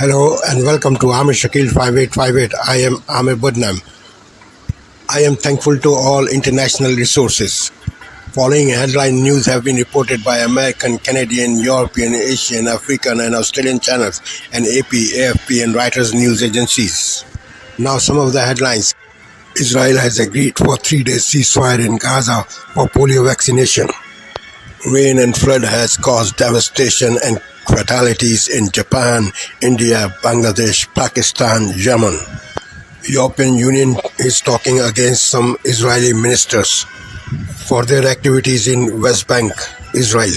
Hello and welcome to Amir Shakil 5858. I am Amir Budnam. I am thankful to all international resources. Following headline news have been reported by American, Canadian, European, Asian, African and Australian channels and AP, AFP and Reuters news agencies. Now some of the headlines. Israel has agreed for 3 days ceasefire in Gaza for polio vaccination. Rain and flood has caused devastation and fatalities in Japan, India, Bangladesh, Pakistan, Yemen. European Union is talking against some Israeli ministers for their activities in West Bank, Israel.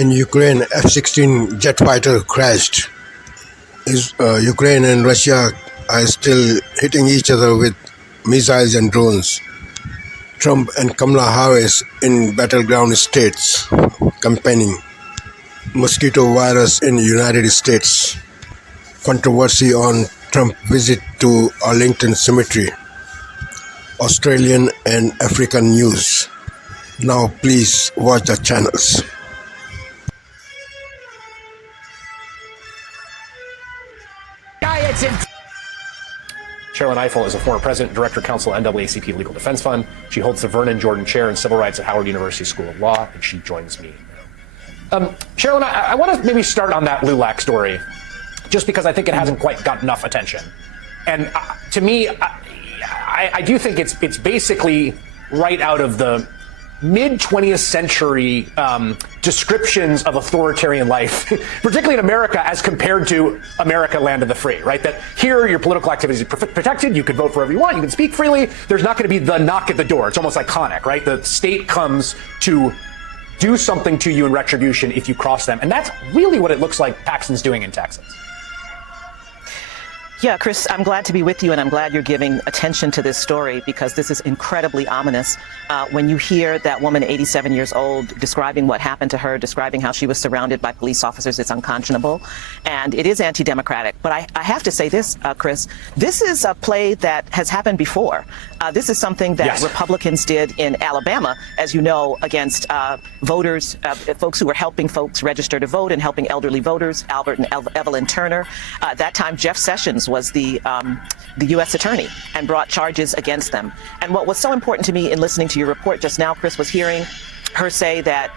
In Ukraine, F-16 jet fighter crashed. Ukraine and Russia are still hitting each other with missiles and drones. Trump and Kamala Harris in battleground states campaigning. Mosquito virus in United States. Controversy on Trump visit to Arlington Cemetery. Australian and African news. Now please watch the channels. Sherilyn Ifill is a former president, director, counsel, NAACP Legal Defense Fund. She holds the Vernon Jordan Chair in Civil Rights at Howard University School of Law, and she joins me now. Sherilyn, I want to maybe start on that LULAC story, just because I think it hasn't quite got enough attention. And to me, I do think it's basically right out of the mid-20th century descriptions of authoritarian life, particularly in America as compared to America, land of the free, right? That here your political activities are protected, you can vote for whoever you want, you can speak freely, there's not going to be the knock at the door. It's almost iconic, right? The state comes to do something to you in retribution if you cross them. And that's really what it looks like Paxton's doing in Texas. Yeah, Chris, I'm glad to be with you, and I'm glad you're giving attention to this story because this is incredibly ominous. When you hear that woman, 87 years old, describing what happened to her, describing how she was surrounded by police officers, it's unconscionable, and it is anti-democratic. But I have to say this, Chris, this is a play that has happened before. This is something that Republicans did in Alabama, as you know, against voters, folks who were helping folks register to vote and helping elderly voters, Albert and Evelyn Turner. At that time, Jeff Sessions was the U.S. attorney and brought charges against them. And what was so important to me in listening to your report just now, Chris, was hearing her say that,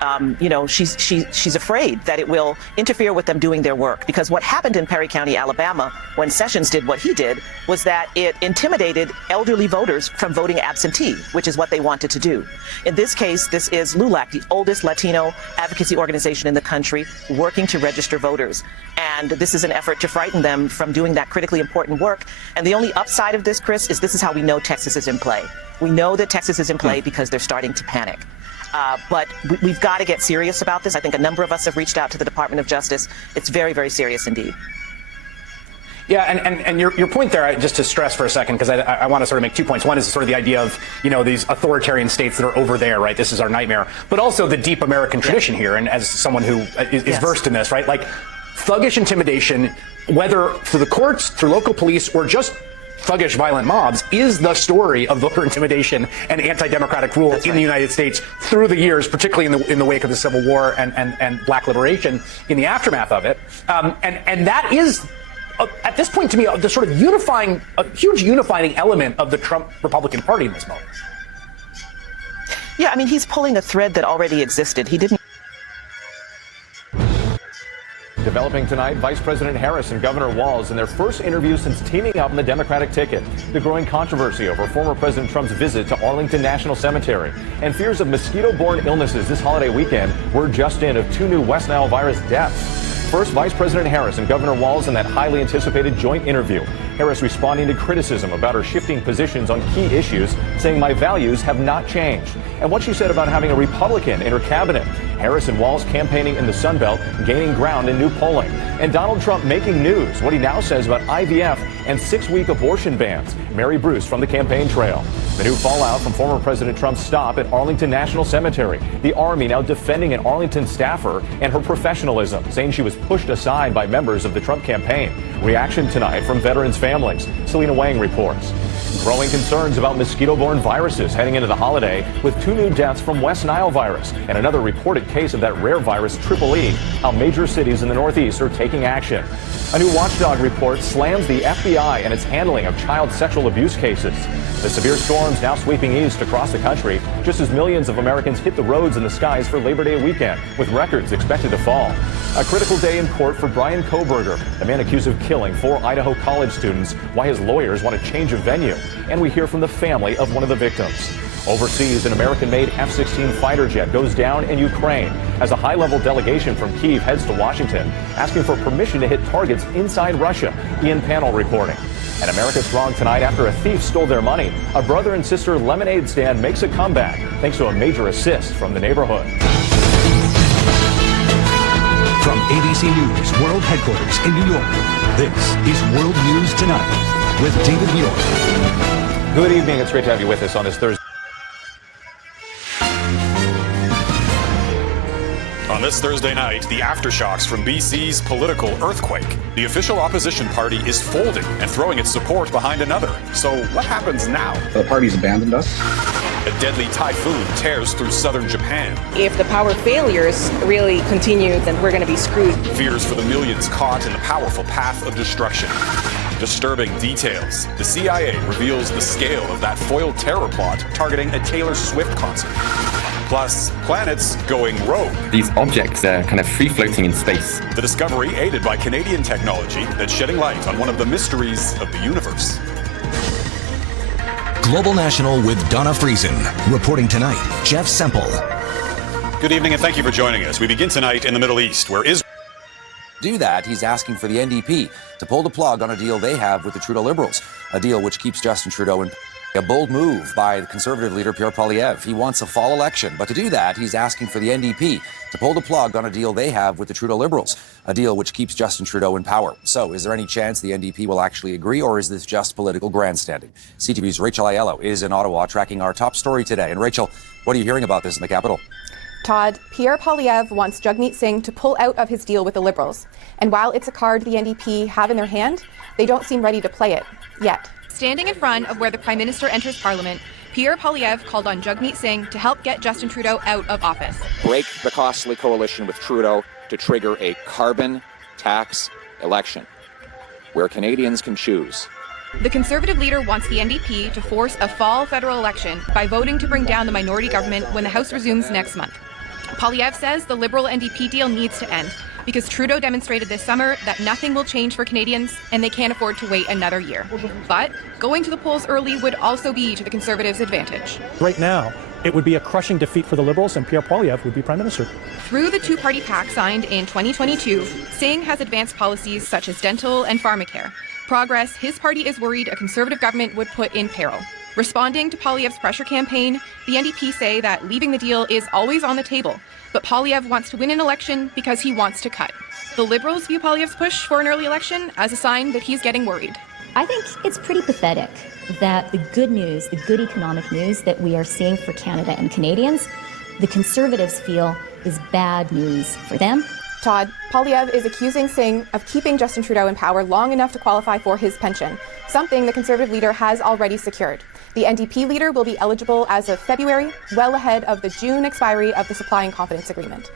she's afraid that it will interfere with them doing their work. Because what happened in Perry County, Alabama, when Sessions did what he did, was that it intimidated elderly voters from voting absentee, which is what they wanted to do. In this case, this is LULAC, the oldest Latino advocacy organization in the country, working to register voters. And this is an effort to frighten them from doing that critically important work. And the only upside of this, Chris, is this is how we know Texas is in play. We know that Texas is in play because they're starting to panic. But we've got to get serious about this. I think a number of us have reached out to the Department of Justice. It's very, very serious indeed. Yeah, and your point there, just to stress for a second, because I want to sort of make 2 points. One is sort of the idea of, these authoritarian states that are over there, right? This is our nightmare. But also the deep American tradition here. And as someone who is versed in this, right? Like thuggish intimidation, whether through the courts, through local police, or just thuggish violent mobs, is the story of voter intimidation and anti-democratic rule in the United States through the years, particularly in the wake of the Civil War and Black liberation in the aftermath of it. And that is, at this point to me, the sort of huge unifying element of the Trump Republican Party in this moment. Yeah, I mean, he's pulling a thread that already existed. He didn't. Developing tonight, Vice President Harris and Governor Walz in their first interview since teaming up on the Democratic ticket. The growing controversy over former President Trump's visit to Arlington National Cemetery and fears of mosquito-borne illnesses this holiday weekend. Word just in of 2 new West Nile virus deaths. First, Vice President Harris and Governor Walz in that highly anticipated joint interview. Harris responding to criticism about her shifting positions on key issues, saying my values have not changed. And what she said about having a Republican in her cabinet. Harris and Walz campaigning in the Sun Belt, gaining ground in new polling. And Donald Trump making news, what he now says about IVF and 6-week abortion bans. Mary Bruce from the campaign trail. The new fallout from former President Trump's stop at Arlington National Cemetery. The Army now defending an Arlington staffer and her professionalism, saying she was pushed aside by members of the Trump campaign. Reaction tonight from veterans' families. Selena Wang reports. Growing concerns about mosquito-borne viruses heading into the holiday with 2 new deaths from West Nile virus and another reported case of that rare virus, Triple E, how major cities in the Northeast are taking action. A new watchdog report slams the FBI and its handling of child sexual abuse cases. The severe storms now sweeping east across the country, just as millions of Americans hit the roads and the skies for Labor Day weekend, with records expected to fall. A critical day in court for Brian Kohberger, the man accused of killing 4 Idaho college students, why his lawyers want a change of venue. And we hear from the family of one of the victims. Overseas, an American-made F-16 fighter jet goes down in Ukraine as a high-level delegation from Kyiv heads to Washington, asking for permission to hit targets inside Russia. Ian Panel reporting. And America strong tonight after a thief stole their money. A brother and sister lemonade stand makes a comeback thanks to a major assist from the neighborhood. From ABC News World Headquarters in New York, this is World News Tonight with David Muir. Good evening. It's great to have you with us on this Thursday. On this Thursday night, the aftershocks from BC's political earthquake. The official opposition party is folding and throwing its support behind another. So what happens now? The party's abandoned us. A deadly typhoon tears through southern Japan. If the power failures really continue, then we're going to be screwed. Fears for the millions caught in the powerful path of destruction. Disturbing details. The CIA reveals the scale of that foiled terror plot targeting a Taylor Swift concert. Plus, planets going rogue. These objects are kind of free-floating in space. The discovery aided by Canadian technology that's shedding light on one of the mysteries of the universe. Global National with Donna Friesen. Reporting tonight, Jeff Semple. Good evening and thank you for joining us. We begin tonight in the Middle East, where Israel... Do that, he's asking for the NDP to pull the plug on a deal they have with the Trudeau Liberals, a deal which keeps Justin Trudeau in. A bold move by the Conservative leader Pierre Poilievre. He wants a fall election, but to do that, he's asking for the NDP to pull the plug on a deal they have with the Trudeau Liberals, a deal which keeps Justin Trudeau in power. So, is there any chance the NDP will actually agree, or is this just political grandstanding? CTV's Rachel Aiello is in Ottawa tracking our top story today. And Rachel, what are you hearing about this in the capital? Todd, Pierre Poilievre wants Jagmeet Singh to pull out of his deal with the Liberals. And while it's a card the NDP have in their hand, they don't seem ready to play it yet. Standing in front of where the Prime Minister enters Parliament, Pierre Poilievre called on Jagmeet Singh to help get Justin Trudeau out of office. Break the costly coalition with Trudeau to trigger a carbon tax election where Canadians can choose. The Conservative leader wants the NDP to force a fall federal election by voting to bring down the minority government when the House resumes next month. Poilievre says the Liberal-NDP deal needs to end because Trudeau demonstrated this summer that nothing will change for Canadians and they can't afford to wait another year. But going to the polls early would also be to the Conservatives' advantage. Right now, it would be a crushing defeat for the Liberals and Pierre Poilievre would be Prime Minister. Through the two-party pact signed in 2022, Singh has advanced policies such as dental and pharmacare. Progress his party is worried a Conservative government would put in peril. Responding to Poilievre's pressure campaign, the NDP say that leaving the deal is always on the table, but Poilievre wants to win an election because he wants to cut. The Liberals view Poilievre's push for an early election as a sign that he's getting worried. I think it's pretty pathetic that the good news, the good economic news that we are seeing for Canada and Canadians, the Conservatives feel is bad news for them. Todd, Poilievre is accusing Singh of keeping Justin Trudeau in power long enough to qualify for his pension, something the Conservative leader has already secured. The NDP leader will be eligible as of February, well ahead of the June expiry of the Supply and Confidence Agreement.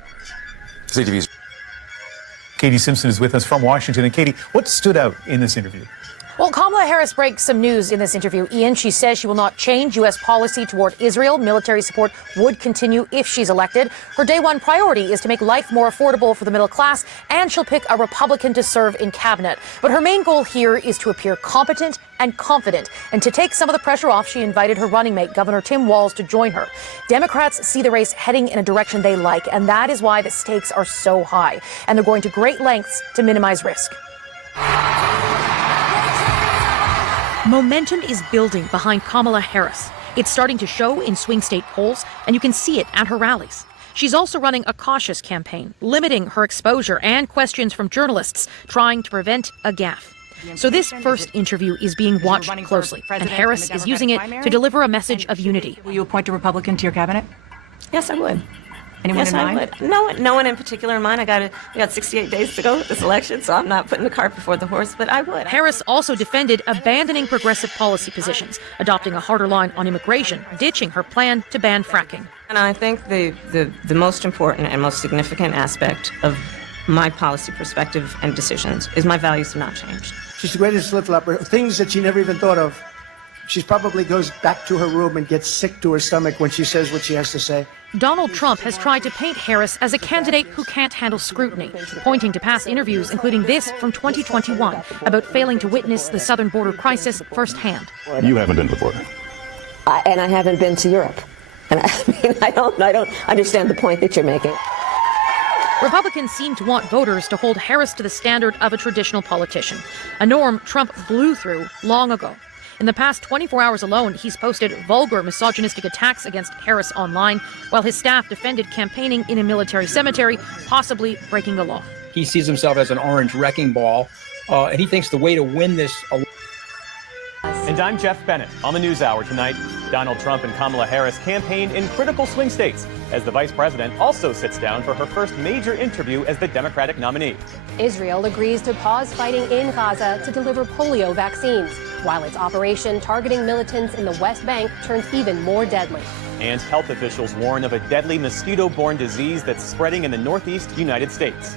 CTV's Katie Simpson is with us from Washington. And Katie, what stood out in this interview? Well, Kamala Harris breaks some news in this interview. Ian, she says she will not change U.S. policy toward Israel. Military support would continue if she's elected. Her day one priority is to make life more affordable for the middle class, and she'll pick a Republican to serve in cabinet. But her main goal here is to appear competent and confident. And to take some of the pressure off, she invited her running mate, Governor Tim Walz, to join her. Democrats see the race heading in a direction they like, and that is why the stakes are so high. And they're going to great lengths to minimize risk. Momentum is building behind Kamala Harris. It's starting to show in swing state polls, and you can see it at her rallies. She's also running a cautious campaign, limiting her exposure and questions from journalists, trying to prevent a gaffe. So this first interview is being watched closely, and Harris is using it to deliver a message of unity. Will you appoint a Republican to your cabinet? Yes, I would. Anyone in mind? I would. No one in particular in mind. We got 68 days to go with this election, so I'm not putting the cart before the horse, but I would. Harris also defended abandoning progressive policy positions, adopting a harder line on immigration, ditching her plan to ban fracking. And I think the most important and most significant aspect of my policy perspective and decisions is my values have not changed. She's the greatest flip-flopper. Things that she never even thought of. She probably goes back to her room and gets sick to her stomach when she says what she has to say. Donald Trump has tried to paint Harris as a candidate who can't handle scrutiny, pointing to past interviews, including this from 2021, about failing to witness the southern border crisis firsthand. You haven't been to the border. And I haven't been to Europe. And I don't understand the point that you're making. Republicans seem to want voters to hold Harris to the standard of a traditional politician, a norm Trump blew through long ago. In the past 24 hours alone, he's posted vulgar, misogynistic attacks against Harris online, while his staff defended campaigning in a military cemetery, possibly breaking the law. He sees himself as an orange wrecking ball, and he thinks the way to win this... And I'm Jeff Bennett. On the NewsHour tonight, Donald Trump and Kamala Harris campaign in critical swing states as the vice president also sits down for her first major interview as the Democratic nominee. Israel agrees to pause fighting in Gaza to deliver polio vaccines, while its operation targeting militants in the West Bank turns even more deadly. And health officials warn of a deadly mosquito-borne disease that's spreading in the northeast United States.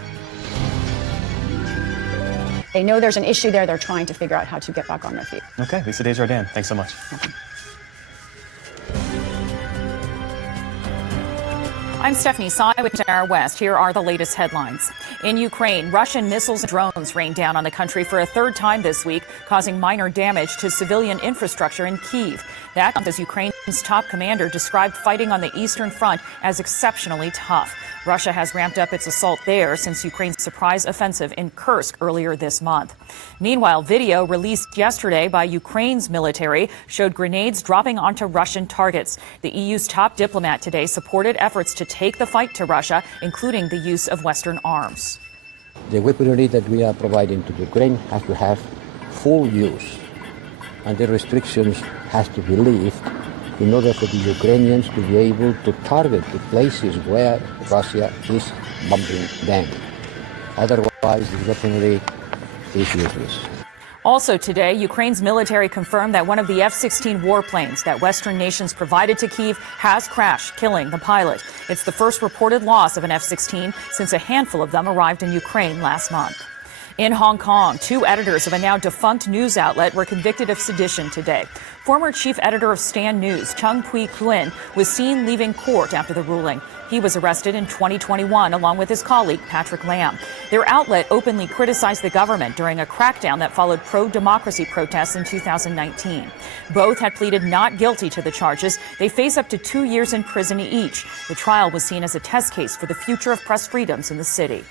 They know there's an issue there. They're trying to figure out how to get back on their feet. Okay, Lisa Desjardins, thanks so much. I'm Stephanie Tsai with NR West. Here are the latest headlines. In Ukraine, Russian missiles and drones rained down on the country for a third time this week, causing minor damage to civilian infrastructure in Kyiv. That as Ukraine's top commander described fighting on the Eastern Front as exceptionally tough. Russia has ramped up its assault there since Ukraine's surprise offensive in Kursk earlier this month. Meanwhile, video released yesterday by Ukraine's military showed grenades dropping onto Russian targets. The EU's top diplomat today supported efforts to take the fight to Russia, including the use of Western arms. The weaponry that we are providing to Ukraine has to have full use, and the restrictions has to be lifted in order for the Ukrainians to be able to target the places where Russia is bombing them. Otherwise, the weaponry is useless. Also today, Ukraine's military confirmed that one of the F-16 warplanes that Western nations provided to Kyiv has crashed, killing the pilot. It's the first reported loss of an F-16 since a handful of them arrived in Ukraine last month. In Hong Kong, two editors of a now defunct news outlet were convicted of sedition today. Former chief editor of Stan News, Chung Pui-Kuan, was seen leaving court after the ruling. He was arrested in 2021 along with his colleague, Patrick Lam. Their outlet openly criticized the government during a crackdown that followed pro-democracy protests in 2019. Both had pleaded not guilty to the charges. They face up to 2 years in prison each. The trial was seen as a test case for the future of press freedoms in the city.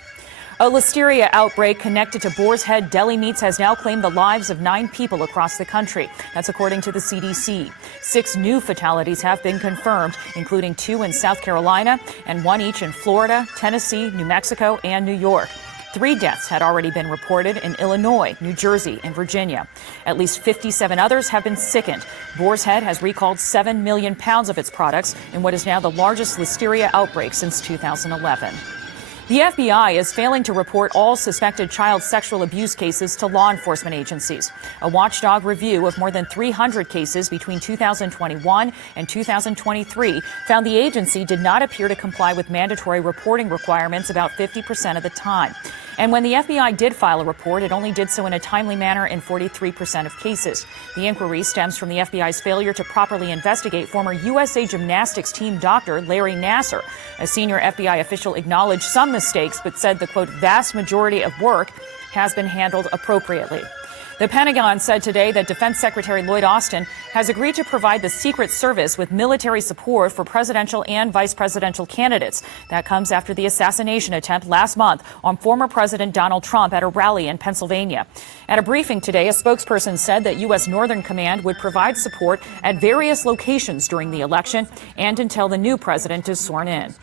A listeria outbreak connected to Boar's Head Deli Meats has now claimed the lives of 9 people across the country. That's according to the CDC. 6 new fatalities have been confirmed, including 2 in South Carolina and 1 each in Florida, Tennessee, New Mexico, and New York. 3 deaths had already been reported in Illinois, New Jersey, and Virginia. At least 57 others have been sickened. Boar's Head has recalled 7 million pounds of its products in what is now the largest listeria outbreak since 2011. The FBI is failing to report all suspected child sexual abuse cases to law enforcement agencies. A watchdog review of more than 300 cases between 2021 and 2023 found the agency did not appear to comply with mandatory reporting requirements about 50% of the time. And when the FBI did file a report, it only did so in a timely manner in 43% of cases. The inquiry stems from the FBI's failure to properly investigate former USA Gymnastics team doctor Larry Nassar. A senior FBI official acknowledged some mistakes, but said the, quote, vast majority of work has been handled appropriately. The Pentagon said today that Defense Secretary Lloyd Austin has agreed to provide the Secret Service with military support for presidential and vice presidential candidates. That comes after the assassination attempt last month on former President Donald Trump at a rally in Pennsylvania. At a briefing today, a spokesperson said that U.S. Northern Command would provide support at various locations during the election and until the new president is sworn in.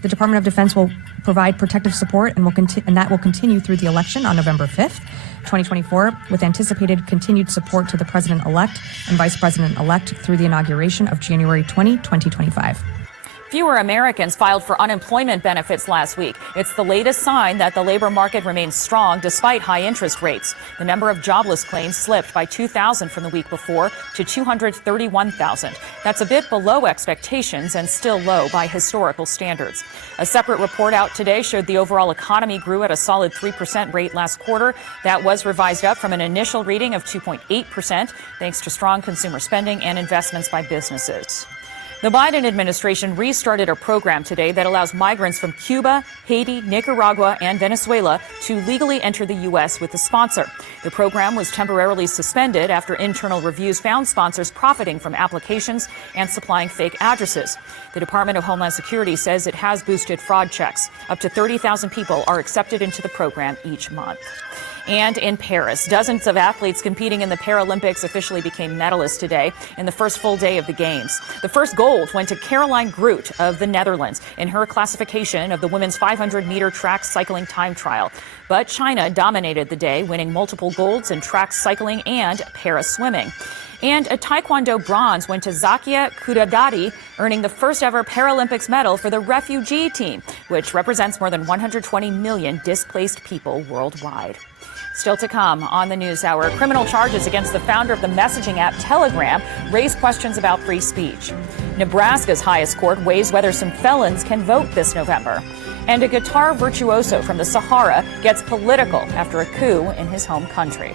The Department of Defense will provide protective support and that will continue through the election on November 5th, 2024, with anticipated continued support to the president-elect and vice president-elect through the inauguration of January 20, 2025. Fewer Americans filed for unemployment benefits last week. It's the latest sign that the labor market remains strong despite high interest rates. The number of jobless claims slipped by 2,000 from the week before to 231,000. That's a bit below expectations and still low by historical standards. A separate report out today showed the overall economy grew at a solid 3% rate last quarter. That was revised up from an initial reading of 2.8%, thanks to strong consumer spending and investments by businesses. The Biden administration restarted a program today that allows migrants from Cuba, Haiti, Nicaragua, and Venezuela to legally enter the U.S. with a sponsor. The program was temporarily suspended after internal reviews found sponsors profiting from applications and supplying fake addresses. The Department of Homeland Security says it has boosted fraud checks. Up to 30,000 people are accepted into the program each month. And in Paris, dozens of athletes competing in the Paralympics officially became medalists today in the first full day of the Games. The first gold went to Caroline Groot of the Netherlands in her classification of the women's 500-meter track cycling time trial. But China dominated the day, winning multiple golds in track cycling and para-swimming. And a Taekwondo bronze went to Zakia Kudadadi, earning the first ever Paralympics medal for the refugee team, which represents more than 120 million displaced people worldwide. Still to come on the NewsHour, criminal charges against the founder of the messaging app Telegram raise questions about free speech. Nebraska's highest court weighs whether some felons can vote this November. And a guitar virtuoso from the Sahara gets political after a coup in his home country.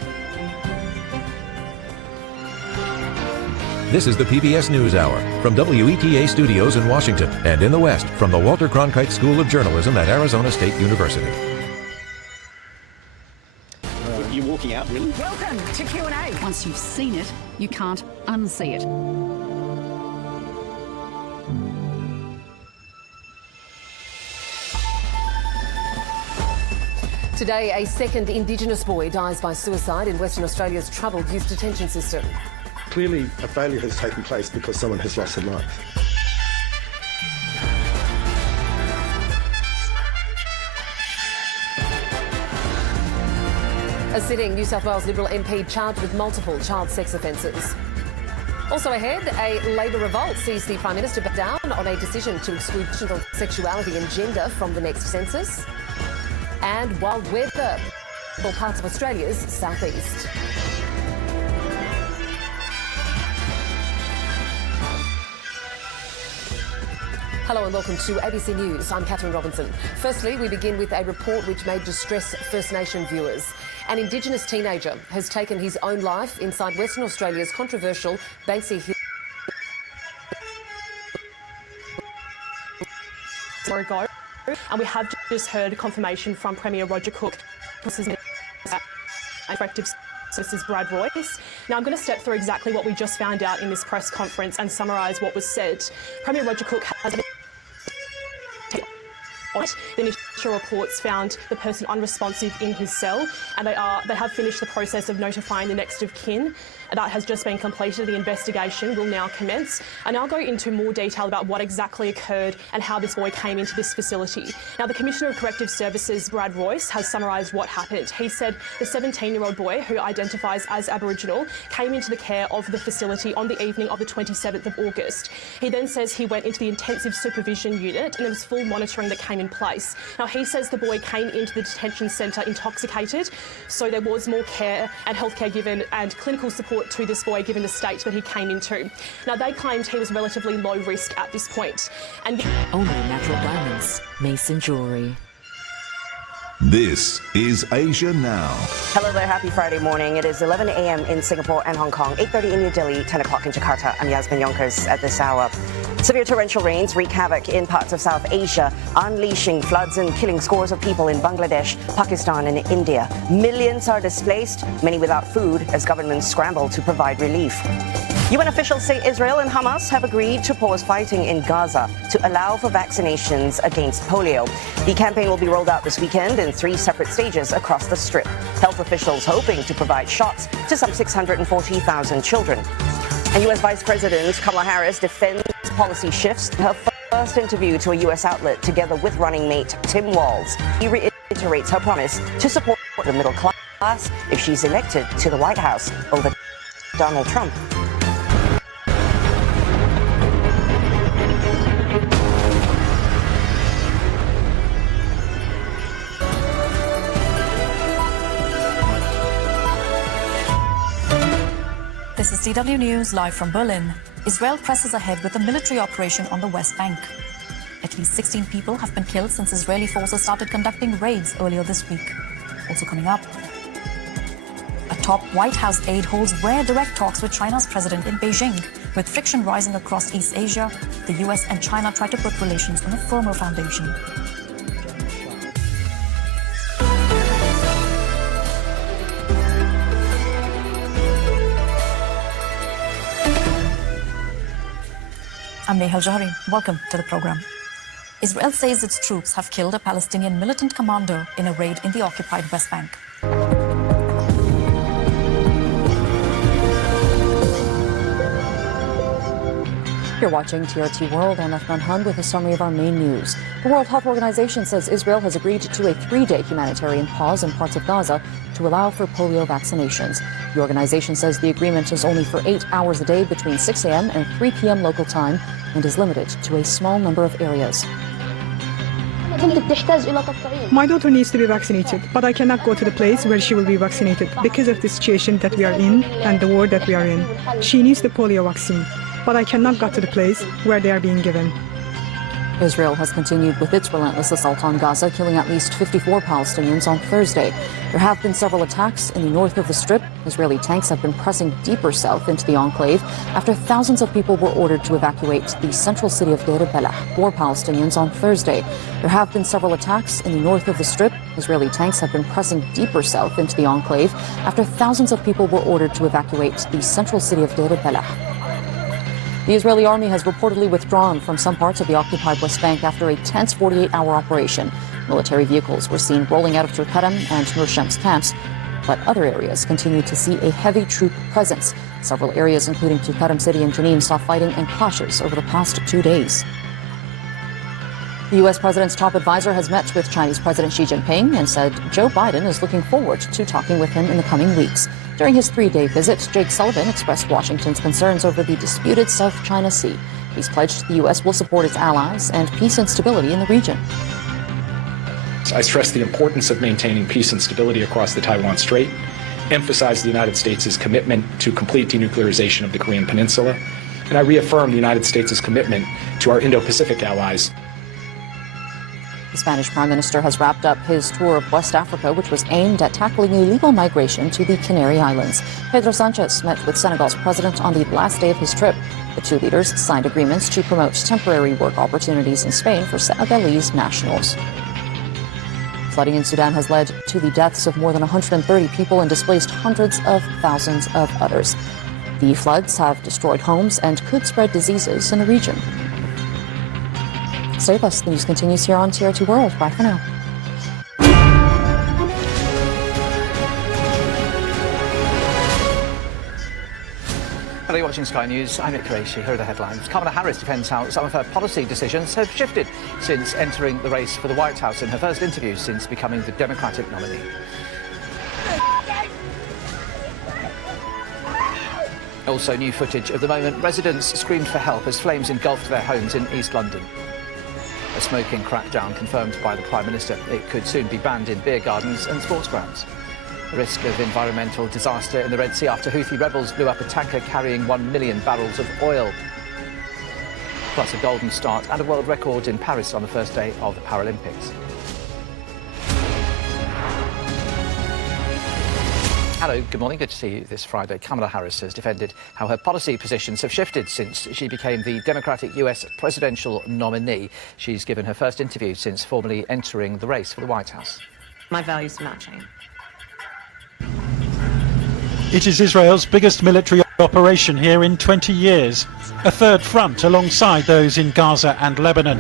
This is the PBS NewsHour from WETA Studios in Washington and in the West from the Walter Cronkite School of Journalism at Arizona State University. You're walking out, really? Welcome to Q&A. Once you've seen it, you can't unsee it. Today, a second Indigenous boy dies by suicide in Western Australia's troubled youth detention system. Clearly, a failure has taken place because someone has lost their life. A sitting New South Wales Liberal MP charged with multiple child sex offences. Also ahead, a Labor revolt sees the Prime Minister back down on a decision to exclude sexuality and gender from the next census. And wild weather for parts of Australia's southeast. Hello and welcome to ABC News. I'm Catherine Robinson. Firstly, we begin with a report which may distress First Nation viewers. An Indigenous teenager has taken his own life inside Western Australia's controversial Banksia Hill. Ago, and we have just heard confirmation from Premier Roger Cook. Corrective Services Brad Royce. Now I'm going to step through exactly what we just found out in this press conference and summarise what was said. Premier Roger Cook has the initial reports found the person unresponsive in his cell, and they have finished the process of notifying the next of kin. That has just been completed. The investigation will now commence. And I'll go into more detail about what exactly occurred and how this boy came into this facility. Now, the Commissioner of Corrective Services, Brad Royce, has summarised what happened. He said the 17-year-old boy, who identifies as Aboriginal, came into the care of the facility on the evening of the 27th of August. He then says he went into the intensive supervision unit and there was full monitoring that came in place. Now, he says the boy came into the detention centre intoxicated, so there was more care and healthcare given and clinical support to this boy given the state that he came into. Now, they claimed he was relatively low risk at this point. And only natural diamonds, Mason Jewelry. This is Asia Now. Hello there, happy Friday morning. It is 11 a.m. in Singapore and Hong Kong, 8:30 in New Delhi, 10 o'clock in Jakarta. I'm Yasmin Yonkers at this hour. Severe torrential rains wreak havoc in parts of South Asia, unleashing floods and killing scores of people in Bangladesh, Pakistan and India. Millions are displaced, many without food, as governments scramble to provide relief. UN officials say Israel and Hamas have agreed to pause fighting in Gaza to allow for vaccinations against polio. The campaign will be rolled out this weekend in 3 separate stages across the Strip. Health officials hoping to provide shots to some 640,000 children. And U.S. Vice President Kamala Harris defends policy shifts in her first interview to a U.S. outlet together with running mate Tim Walz. He reiterates her promise to support the middle class if she's elected to the White House over Donald Trump. CW News live from Berlin. Israel presses ahead with a military operation on the West Bank. At least 16 people have been killed since Israeli forces started conducting raids earlier this week. Also coming up, a top White House aide holds rare direct talks with China's president in Beijing. With friction rising across East Asia, the US and China try to put relations on a firmer foundation. I'm Nehal Johari. Welcome to the program. Israel says its troops have killed a Palestinian militant commander in a raid in the occupied West Bank. You're watching TRT World. I'm Afnan Han with a summary of our main news. The World Health Organization says Israel has agreed to a 3-day humanitarian pause in parts of Gaza to allow for polio vaccinations. The organization says the agreement is only for 8 hours a day between 6 a.m. and 3 p.m. local time and is limited to a small number of areas. My daughter needs to be vaccinated, but I cannot go to the place where she will be vaccinated because of the situation that we are in and the war that we are in. She needs the polio vaccine, but I cannot go to the place where they are being given. Israel has continued with its relentless assault on Gaza, killing at least 54 Palestinians on Thursday. There have been several attacks in the north of the Strip. Israeli tanks have been pressing deeper south into the enclave after thousands of people were ordered to evacuate the central city of Deir el-Balah for Palestinians on Thursday. There have been several attacks in the north of the Strip. Israeli tanks have been pressing deeper south into the enclave after thousands of people were ordered to evacuate the central city of Deir el-Balah. The Israeli army has reportedly withdrawn from some parts of the occupied West Bank after a tense 48-hour operation. Military vehicles were seen rolling out of Turkatam and Nur Shams camps, but other areas continue to see a heavy troop presence. Several areas, including Turkatam city and Jenin, saw fighting and clashes over the past 2 days. The U.S. president's top advisor has met with Chinese President Xi Jinping and said Joe Biden is looking forward to talking with him in the coming weeks. During his 3-day visit, Jake Sullivan expressed Washington's concerns over the disputed South China Sea. He's pledged the U.S. will support its allies and peace and stability in the region. I stress the importance of maintaining peace and stability across the Taiwan Strait, emphasize the United States' commitment to complete denuclearization of the Korean Peninsula, and I reaffirm the United States' commitment to our Indo-Pacific allies. The Spanish Prime Minister has wrapped up his tour of West Africa, which was aimed at tackling illegal migration to the Canary Islands. Pedro Sanchez met with Senegal's president on the last day of his trip. The two leaders signed agreements to promote temporary work opportunities in Spain for Senegalese nationals. Flooding in Sudan has led to the deaths of more than 130 people and displaced hundreds of thousands of others. The floods have destroyed homes and could spread diseases in the region. Stay with us. The news continues here on TRT World. Bye for now. Hello, you're watching Sky News. I'm Nick Qureshi. Here are the headlines. Kamala Harris defends how some of her policy decisions have shifted since entering the race for the White House in her first interview since becoming the Democratic nominee. Also, new footage of the moment residents screamed for help as flames engulfed their homes in East London. A smoking crackdown confirmed by the Prime Minister. It could soon be banned in beer gardens and sports grounds. The risk of environmental disaster in the Red Sea after Houthi rebels blew up a tanker carrying 1 million barrels of oil. Plus a golden start and a world record in Paris on the first day of the Paralympics. Hello, good morning. Good to see you this Friday. Kamala Harris has defended how her policy positions have shifted since she became the Democratic US presidential nominee. She's given her first interview since formally entering the race for the White House. My values do not change. It is Israel's biggest military operation here in 20 years, a third front alongside those in Gaza and Lebanon.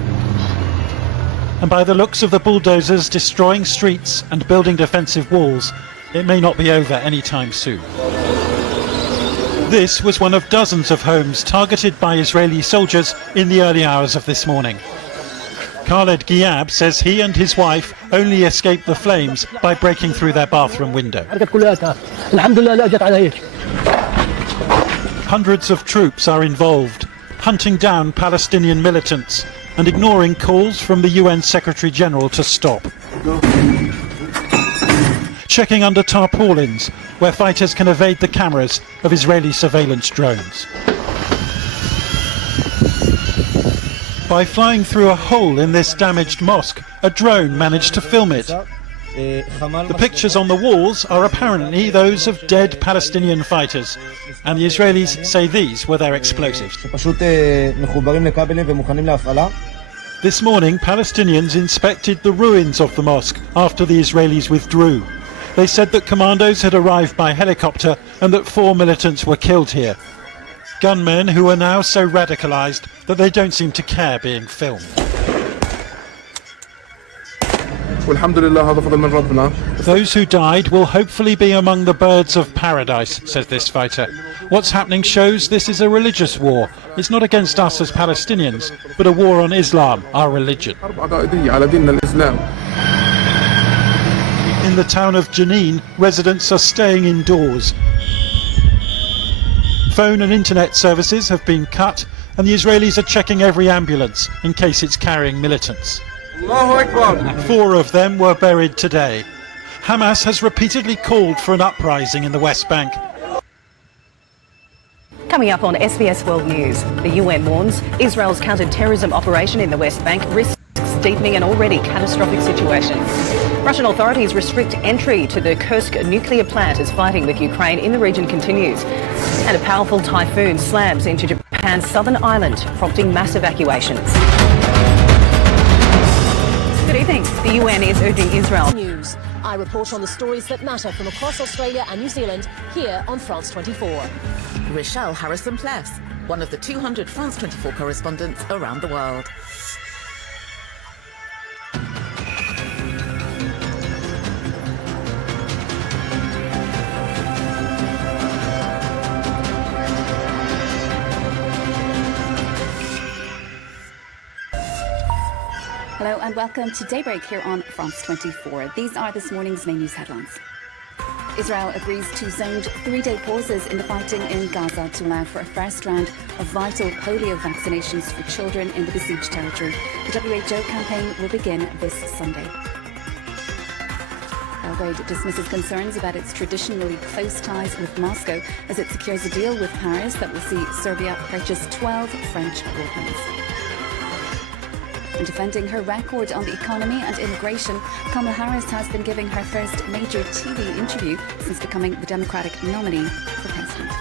And by the looks of the bulldozers destroying streets and building defensive walls, it may not be over anytime soon. This was one of dozens of homes targeted by Israeli soldiers in the early hours of this morning. Khaled Giab says he and his wife only escaped the flames by breaking through their bathroom window. Hundreds of troops are involved, hunting down Palestinian militants and ignoring calls from the UN Secretary General to stop. checking under tarpaulins, where fighters can evade the cameras of Israeli surveillance drones. By flying through a hole in this damaged mosque, a drone managed to film it. The pictures on the walls are apparently those of dead Palestinian fighters, and the Israelis say these were their explosives. This morning, Palestinians inspected the ruins of the mosque after the Israelis withdrew. They said that commandos had arrived by helicopter and that 4 militants were killed here. Gunmen who are now so radicalised that they don't seem to care being filmed. Those who died will hopefully be among the birds of paradise, says this fighter. What's happening shows this is a religious war. It's not against us as Palestinians, but a war on Islam, our religion. In the town of Jenin, residents are staying indoors. Phone and internet services have been cut, and the Israelis are checking every ambulance in case it's carrying militants. 4 of them were buried today. Hamas has repeatedly called for an uprising in the West Bank. Coming up on SBS World News, the UN warns Israel's counter-terrorism operation in the West Bank risks deepening an already catastrophic situation. Russian authorities restrict entry to the Kursk nuclear plant as fighting with Ukraine in the region continues. And a powerful typhoon slams into Japan's southern island, prompting mass evacuations. Good evening. The UN is urging Israel. News. I report on the stories that matter from across Australia and New Zealand here on France 24. Rochelle Harrison-Pless, one of the 200 France 24 correspondents around the world. Hello and welcome to Daybreak here on France 24. These are this morning's main news headlines. Israel agrees to zoned 3-day pauses in the fighting in Gaza to allow for a first round of vital polio vaccinations for children in the besieged territory. The WHO campaign will begin this Sunday. Belgrade dismisses concerns about its traditionally close ties with Moscow as it secures a deal with Paris that will see Serbia purchase 12 French warplanes. In defending her record on the economy and immigration, Kamala Harris has been giving her first major TV interview since becoming the Democratic nominee for president.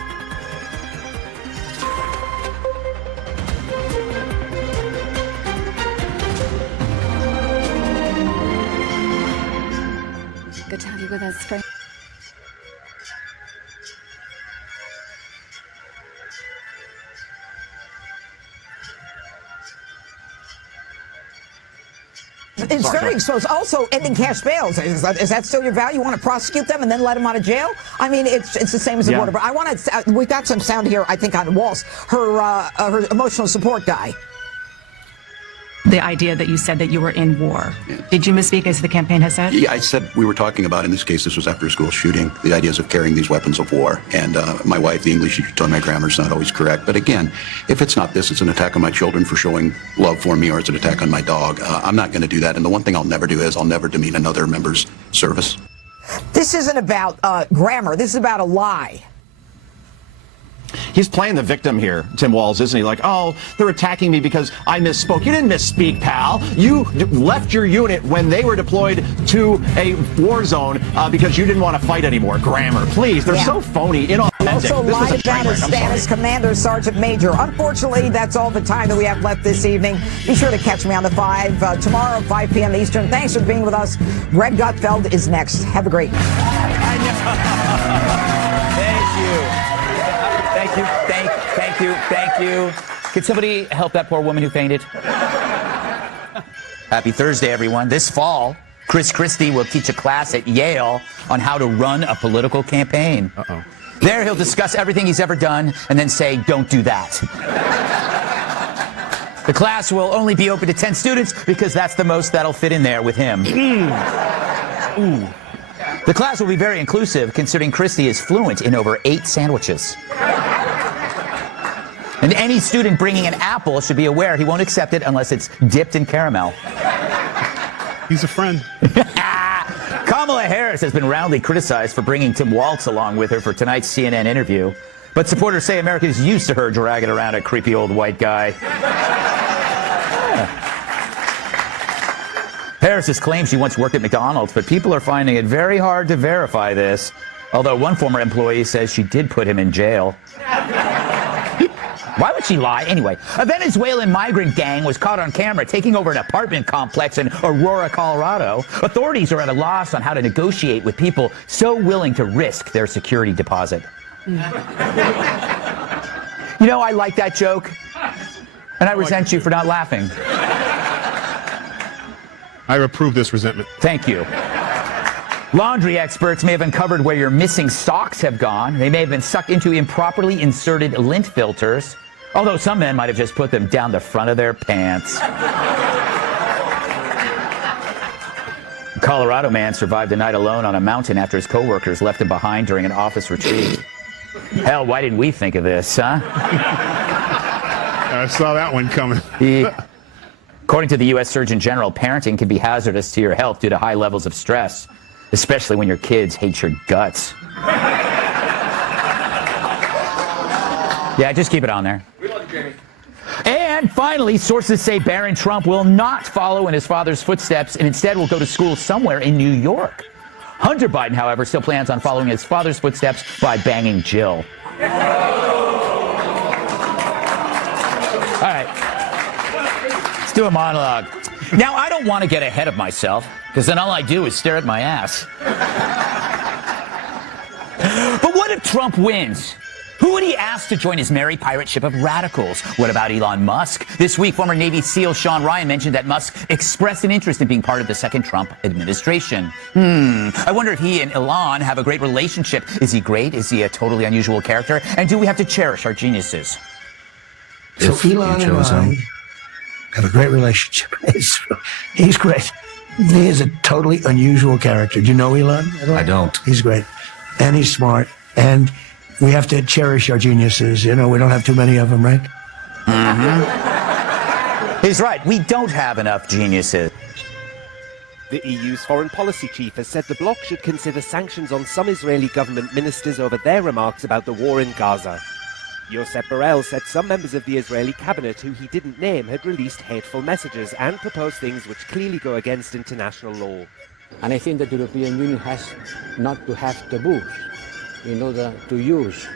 Good to have you with us, Frank. It's very exposed. Also, ending cash bails. Is that still your value? You want to prosecute them and then let them out of jail? I mean, it's the same as the border. But I want to. We've got some sound here, I think, on Walsh, her emotional support guy. The idea that you said that you were in war. Yeah. Did you misspeak as the campaign has said? Yeah, I said we were talking about, in this case, this was after a school shooting, the ideas of carrying these weapons of war. And my wife, the English teacher, told my grammar's not always correct. But again, if it's not this, it's an attack on my children for showing love for me, or it's an attack on my dog. I'm not going to do that. And the one thing I'll never do is I'll never demean another member's service. This isn't about grammar. This is about a lie. He's playing the victim here, Tim Walz, isn't he? Like, oh, they're attacking me because I misspoke. You didn't misspeak, pal. You left your unit when they were deployed to a war zone because you didn't want to fight anymore. Grammar, please. They're so phony, inauthentic. Also lied about his status, Commander Sergeant Major. Unfortunately, that's all the time that we have left this evening. Be sure to catch me on the 5 tomorrow, 5 p.m. Eastern. Thanks for being with us. Greg Gutfeld is next. Have a great night. Thank you. Thank you. Could somebody help that poor woman who fainted? Happy Thursday, everyone. This fall, Chris Christie will teach a class at Yale on how to run a political campaign. Uh-oh. There he'll discuss everything he's ever done and then say, don't do that. The class will only be open to 10 students because that's the most that'll fit in there with him. Ooh. The class will be very inclusive, considering Christie is fluent in over 8 sandwiches. And any student bringing an apple should be aware he won't accept it unless it's dipped in caramel. He's a friend. Kamala Harris has been roundly criticized for bringing Tim Walz along with her for tonight's CNN interview. But supporters say America is used to her dragging around a creepy old white guy. Harris has claimed she once worked at McDonald's, but people are finding it very hard to verify this. Although one former employee says she did put him in jail. Why would she lie? Anyway, a Venezuelan migrant gang was caught on camera taking over an apartment complex in Aurora, Colorado. Authorities are at a loss on how to negotiate with people so willing to risk their security deposit. You know, I like that joke, and I resent you for not laughing. I approve this resentment. Thank you. Laundry experts may have uncovered where your missing socks have gone. They may have been sucked into improperly inserted lint filters, although some men might have just put them down the front of their pants. A Colorado man survived a night alone on a mountain after his coworkers left him behind during an office retreat. Hell, why didn't we think of this, huh? I saw that one coming. According to the U.S. Surgeon General, parenting can be hazardous to your health due to high levels of stress, especially when your kids hate your guts. Yeah, just keep it on there. We love you, Jamie. And finally, sources say Barron Trump will not follow in his father's footsteps and instead will go to school somewhere in New York. Hunter Biden, however, still plans on following his father's footsteps by banging Jill. All right. Let's do a monologue. Now, I don't want to get ahead of myself, because then all I do is stare at my ass. But what if Trump wins? Who would he ask to join his merry pirate ship of radicals? What about Elon Musk? This week, former Navy SEAL Sean Ryan mentioned that Musk expressed an interest in being part of the second Trump administration. I wonder if he and Elon have a great relationship. Is he great? Is he a totally unusual character? And do we have to cherish our geniuses? So Elon and I have a great relationship. He's great. He is a totally unusual character. Do you know Elon? I don't. He's great. And he's smart. And we have to cherish our geniuses. You know, we don't have too many of them, right? He's right. We don't have enough geniuses. The EU's foreign policy chief has said the bloc should consider sanctions on some Israeli government ministers over their remarks about the war in Gaza. Josep Borrell said some members of the Israeli cabinet who he didn't name had released hateful messages and proposed things which clearly go against international law. And I think that the European Union has not to have taboos in order to use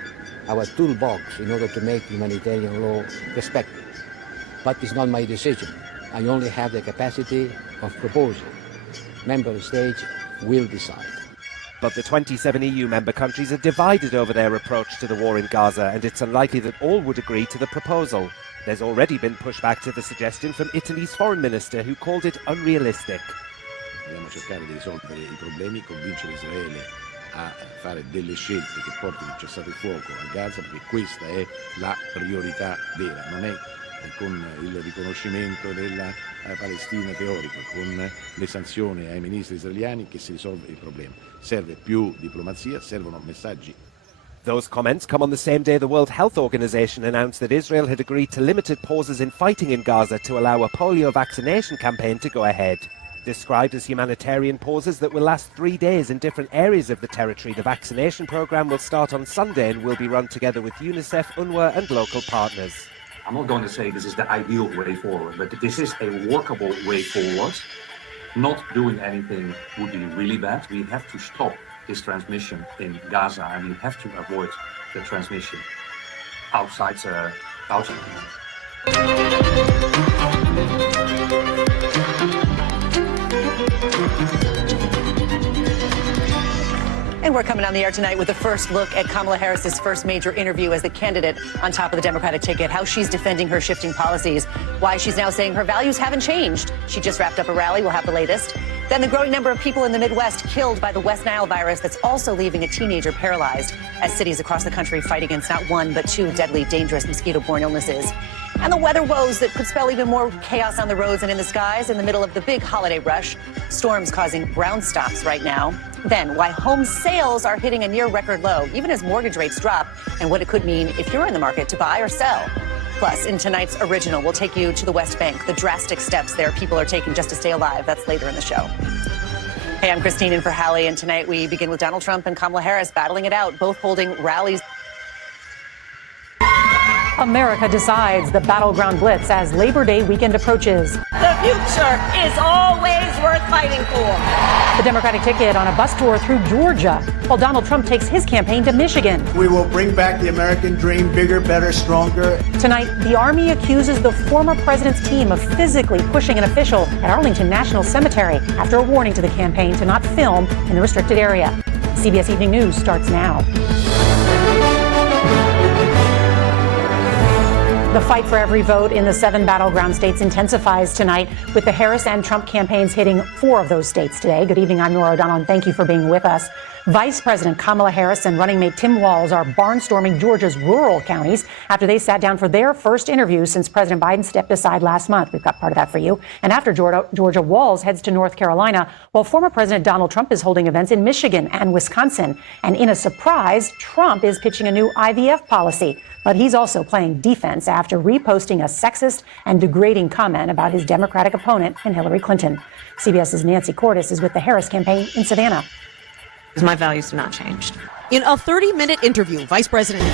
our toolbox in order to make humanitarian law respected. But it's not my decision. I only have the capacity of proposal. Member states will decide. But the 27 EU member countries are divided over their approach to the war in Gaza, and it's unlikely that all would agree to the proposal. There's already been pushback to the suggestion from Italy's foreign minister, who called it unrealistic. Dobbiamo cercare di risolvere i problemi, convincere Israele a fare delle scelte che portino il cessate il fuoco a Gaza, perché questa è la priorità vera, non è con il riconoscimento della Palestina teorica, con le sanzioni ai ministri israeliani che si risolve il problema. Serve più diplomazia, servono messaggi. Those comments come on the same day the World Health Organization announced that Israel had agreed to limited pauses in fighting in Gaza to allow a polio vaccination campaign to go ahead. Described as humanitarian pauses that will last 3 days in different areas of the territory, the vaccination program will start on Sunday and will be run together with UNICEF, UNRWA and local partners. I'm not going to say this is the ideal way forward, but this is a workable way forward. Not doing anything would be really bad. We have to stop this transmission in Gaza, and we have to avoid the transmission outside. And we're coming on the air tonight with the first look at Kamala Harris's first major interview as the candidate on top of the Democratic ticket, how she's defending her shifting policies, why she's now saying her values haven't changed. She just wrapped up a rally. We'll have the latest. Then the growing number of people in the Midwest killed by the West Nile virus that's also leaving a teenager paralyzed as cities across the country fight against not one but two deadly, dangerous mosquito-borne illnesses. And the weather woes that could spell even more chaos on the roads and in the skies in the middle of the big holiday rush. Storms causing ground stops right now. Then why home sales are hitting a near record low, even as mortgage rates drop, and what it could mean if you're in the market to buy or sell. Plus, in tonight's original, we'll take you to the West Bank, the drastic steps there people are taking just to stay alive. That's later in the show. Hey, I'm Christine in for Hallie, and tonight we begin with Donald Trump and Kamala Harris battling it out, both holding rallies. America decides the battleground blitz as Labor Day weekend approaches. The future is always worth fighting for. The Democratic ticket on a bus tour through Georgia, while Donald Trump takes his campaign to Michigan. We will bring back the American dream, bigger, better, stronger. Tonight, the Army accuses the former president's team of physically pushing an official at Arlington National Cemetery after a warning to the campaign to not film in the restricted area. CBS Evening News starts now. The fight for every vote in the 7 battleground states intensifies tonight, with the Harris and Trump campaigns hitting 4 of those states today. Good evening, I'm Nora O'Donnell, and thank you for being with us. Vice President Kamala Harris and running mate Tim Walz are barnstorming Georgia's rural counties after they sat down for their first interview since President Biden stepped aside last month. We've got part of that for you. And after Georgia, Walz heads to North Carolina, while former President Donald Trump is holding events in Michigan and Wisconsin. And in a surprise, Trump is pitching a new IVF policy. But he's also playing defense after reposting a sexist and degrading comment about his Democratic opponent in Hillary Clinton. CBS's Nancy Cordes is with the Harris campaign in Savannah. My values have not changed. In a 30-minute interview, Vice President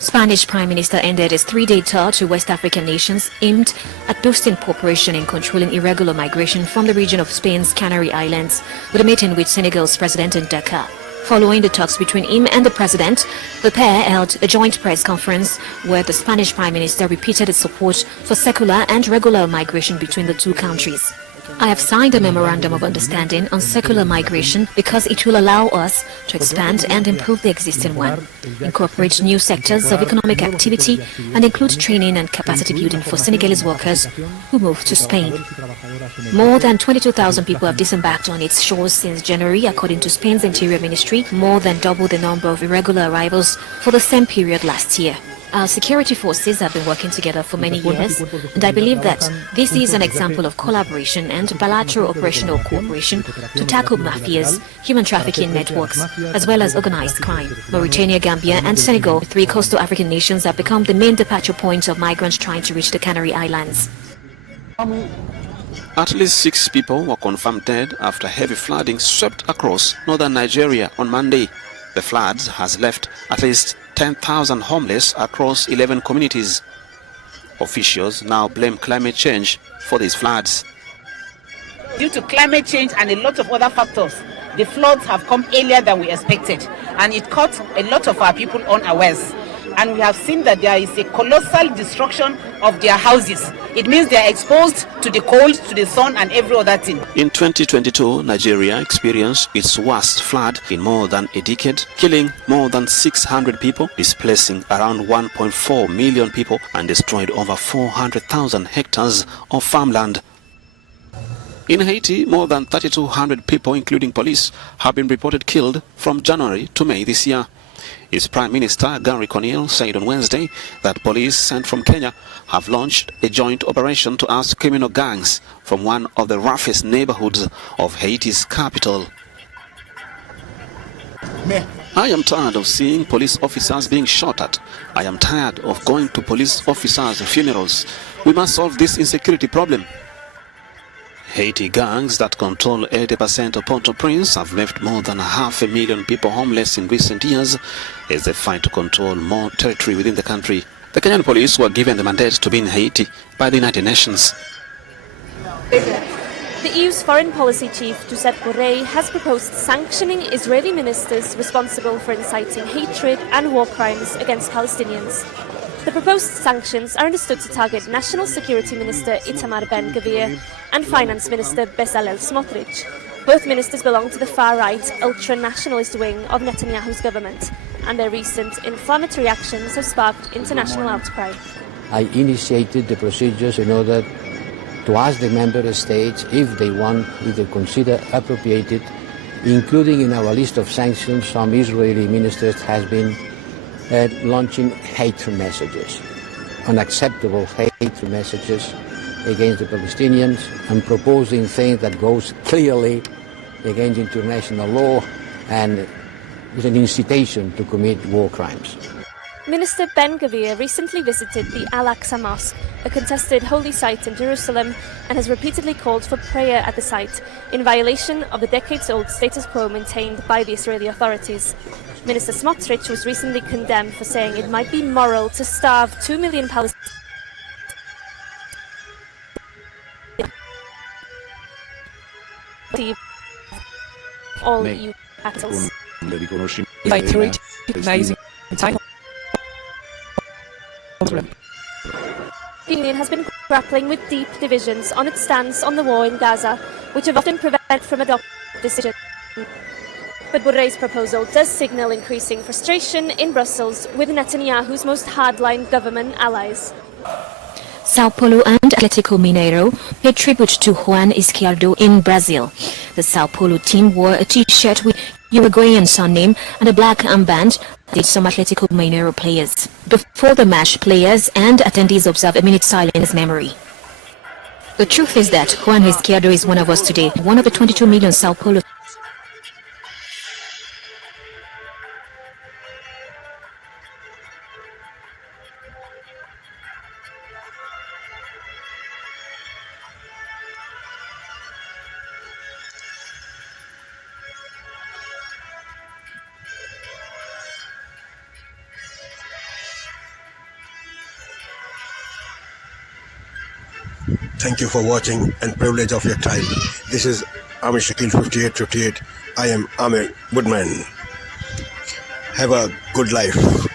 Spanish Prime Minister ended his 3-day tour to West African nations aimed at boosting cooperation in controlling irregular migration from the region of Spain's Canary Islands, with a meeting with Senegal's president in Dakar. Following the talks between him and the president, the pair held a joint press conference where the Spanish Prime Minister repeated its support for secular and regular migration between the two countries. I have signed a memorandum of understanding on secular migration because it will allow us to expand and improve the existing one, incorporate new sectors of economic activity, and include training and capacity building for Senegalese workers who move to Spain. More than 22,000 people have disembarked on its shores since January, according to Spain's Interior Ministry, more than double the number of irregular arrivals for the same period last year. Our security forces have been working together for many years, and I believe that this is an example of collaboration and bilateral operational cooperation to tackle mafias, human trafficking networks, as well as organized crime. Mauritania, Gambia, and Senegal, 3 coastal African nations, have become the main departure points of migrants trying to reach the Canary Islands. At least 6 people were confirmed dead after heavy flooding swept across northern Nigeria on Monday. The floods has left at least 10,000 homeless across 11 communities. Officials now blame climate change for these floods. Due to climate change and a lot of other factors, the floods have come earlier than we expected, and it caught a lot of our people unawares. And we have seen that there is a colossal destruction of their houses. It means they are exposed to the cold, to the sun, and every other thing. In 2022, Nigeria experienced its worst flood in more than a decade, killing more than 600 people, displacing around 1.4 million people, and destroyed over 400,000 hectares of farmland. In Haiti, more than 3,200 people, including police, have been reported killed from January to May this year. Its Prime Minister, Gary Conille, said on Wednesday that police sent from Kenya have launched a joint operation to oust criminal gangs from one of the roughest neighborhoods of Haiti's capital. I am tired of seeing police officers being shot at. I am tired of going to police officers' funerals. We must solve this insecurity problem. Haiti gangs that control 80% of Port-au-Prince have left more than 500,000 people homeless in recent years as they fight to control more territory within the country. The Kenyan police were given the mandate to be in Haiti by the United Nations. The EU's foreign policy chief, Josep Borrell, has proposed sanctioning Israeli ministers responsible for inciting hatred and war crimes against Palestinians. The proposed sanctions are understood to target National Security Minister Itamar Ben-Gvir and Finance Minister Bezalel Smotrich. Both ministers belong to the far-right, ultra-nationalist wing of Netanyahu's government, and their recent inflammatory actions have sparked international outcry. I initiated the procedures in order to ask the member states if they consider appropriate, including in our list of sanctions, some Israeli ministers has been launching hateful messages, unacceptable hateful messages against the Palestinians, and proposing things that goes clearly against international law and is an incitation to commit war crimes. Minister Ben Gvir recently visited the Al-Aqsa Mosque, a contested holy site in Jerusalem, and has repeatedly called for prayer at the site, in violation of the decades-old status quo maintained by the Israeli authorities. Minister Smotrich was recently condemned for saying it might be moral to starve 2 million Palestinians. All EU capitals. The Union has been grappling with deep divisions on its stance on the war in Gaza, which have often prevented from adopting decisions. But Borrell's proposal does signal increasing frustration in Brussels with Netanyahu's most hardline government allies. Sao Paulo and Atlético Mineiro paid tribute to Juan Izquierdo in Brazil. The Sao Paulo team wore a T-shirt with Uruguayan surname and a black armband with some Atlético Mineiro players. Before the match, players and attendees observed a minute silence in his memory. The truth is that Juan Izquierdo is one of us today, one of the 22 million Sao Paulo. Thank you for watching and privilege of your time. This is Amir Shakil 5858. I am Amir Woodman. Have a good life.